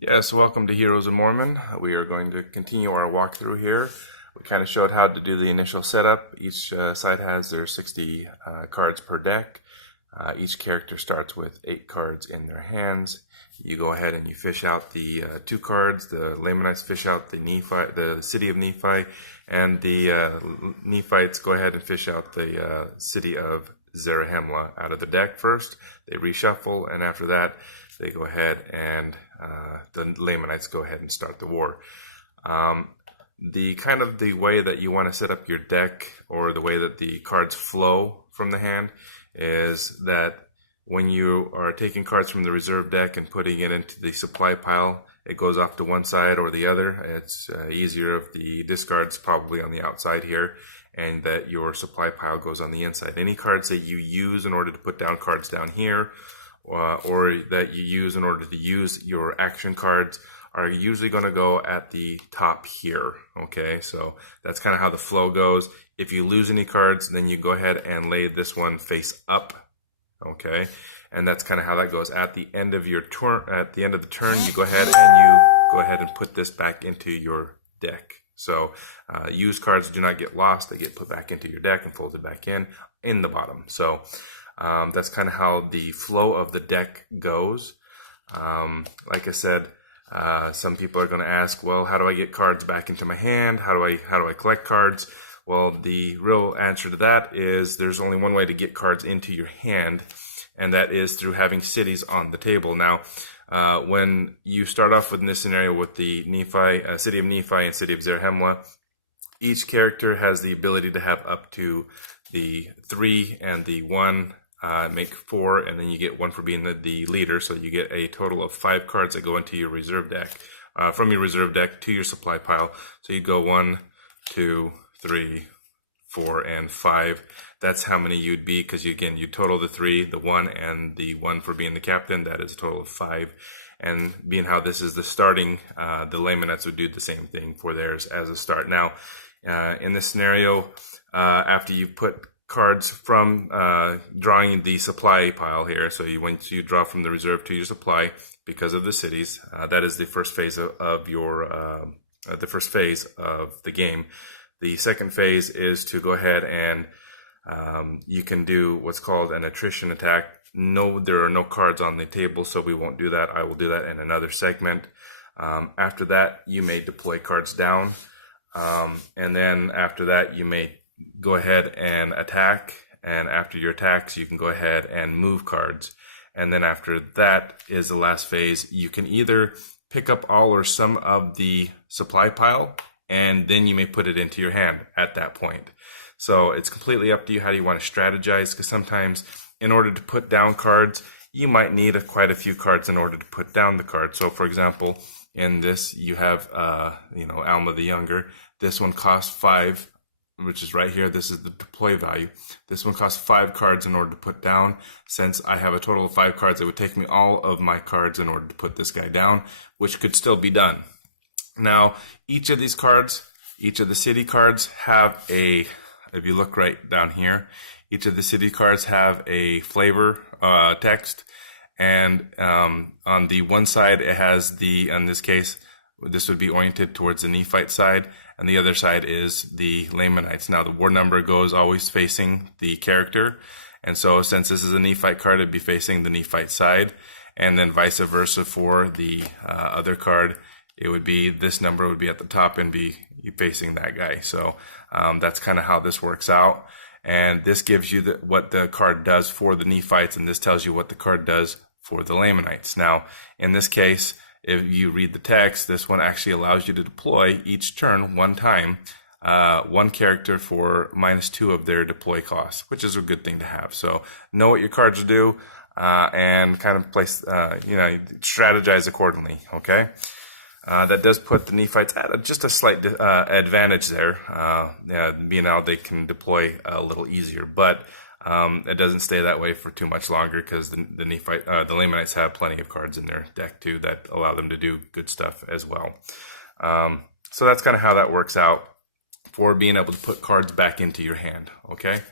Yes, welcome to Heroes of Mormon. We are going to continue our walkthrough here. We kind of showed how to do the initial setup. Each side has their 60 cards per deck. Each character starts with 8 cards in their hands. You go ahead and you fish out the 2 cards. The Lamanites fish out the city of Nephi, and the Nephites go ahead and fish out the city of Zarahemla out of the deck first. They reshuffle, and after that, they go ahead and the Lamanites go ahead and start the war. The way that you want to set up your deck, or the way that the cards flow from the hand, is that when you are taking cards from the reserve deck and putting it into the supply pile, it goes off to one side or the other. It's easier if the discard's probably on the outside here, and that your supply pile goes on the inside. Any cards that you use in order to put down cards down here, or that you use in order to use your action cards, are usually going to go at the top here. Okay, so that's kind of how the flow goes. If you lose any cards, then you go ahead and lay this one face up. Okay, and that's kind of how that goes. At the end of your turn, at the end of the turn, you go ahead and put this back into your deck. So used cards do not get lost; they get put back into your deck and folded back in the bottom. So that's kind of how the flow of the deck goes. Like I said, some people are going to ask, well, how do I get cards back into my hand? How do I collect cards? Well, the real answer to that is there's only one way to get cards into your hand, and that is through having cities on the table. Now, when you start off with this scenario with the city of Nephi and city of Zarahemla, each character has the ability to have up to the 3 and the 1 make 4, and then you get 1 for being the leader. So you get a total of 5 cards that go into your reserve deck, from your reserve deck to your supply pile. So you go 1, 2, 3, 4, and 5. That's how many you'd be, because you total the 3, the 1, and the 1 for being the captain. That is a total of 5. And being how this is the starting, the Lamanites would do the same thing for theirs as a start. Now, in this scenario, after you put cards from drawing the supply pile here, so once you draw from the reserve to your supply because of the cities, that is the first phase of your the game. The second phase is to go ahead and you can do what's called an attrition attack. No, there are no cards on the table, so we won't do that. I will do that in another segment. After that, you may deploy cards down, and then after that, you may go ahead and attack, and after your attacks you can go ahead and move cards, and then after that is the last phase. You can either pick up all or some of the supply pile, and then you may put it into your hand at that point. So it's completely up to you how you want to strategize, because sometimes in order to put down cards, you might need quite a few cards in order to put down the card. So for example, in this you have Alma the Younger. This one costs 5, which is right here. This is the deploy value. This one costs 5 cards in order to put down. Since I have a total of 5 cards, it would take me all of my cards in order to put this guy down, which could still be done. Now, each of these cards, each of the city cards have if you look right down here, each of the city cards have a flavor text, and on the one side it has in this case, this would be oriented towards the Nephite side, and the other side is the Lamanites. Now, the war number goes always facing the character, and so since this is a Nephite card, it'd be facing the Nephite side, and then vice versa for the other card. It would be, this number would be at the top and be facing that guy. So that's kind of how this works out, and this gives you what the card does for the Nephites, and this tells you what the card does for the Lamanites. Now, in this case, if you read the text, this one actually allows you to deploy each turn 1 time, 1 character for -2 of their deploy costs, which is a good thing to have. So know what your cards do, and kind of strategize accordingly. Okay, that does put the Nephites at just a slight advantage there. Being out, they can deploy a little easier, but it doesn't stay that way for too much longer, because the Lamanites have plenty of cards in their deck too that allow them to do good stuff as well. So that's kind of how that works out for being able to put cards back into your hand. Okay.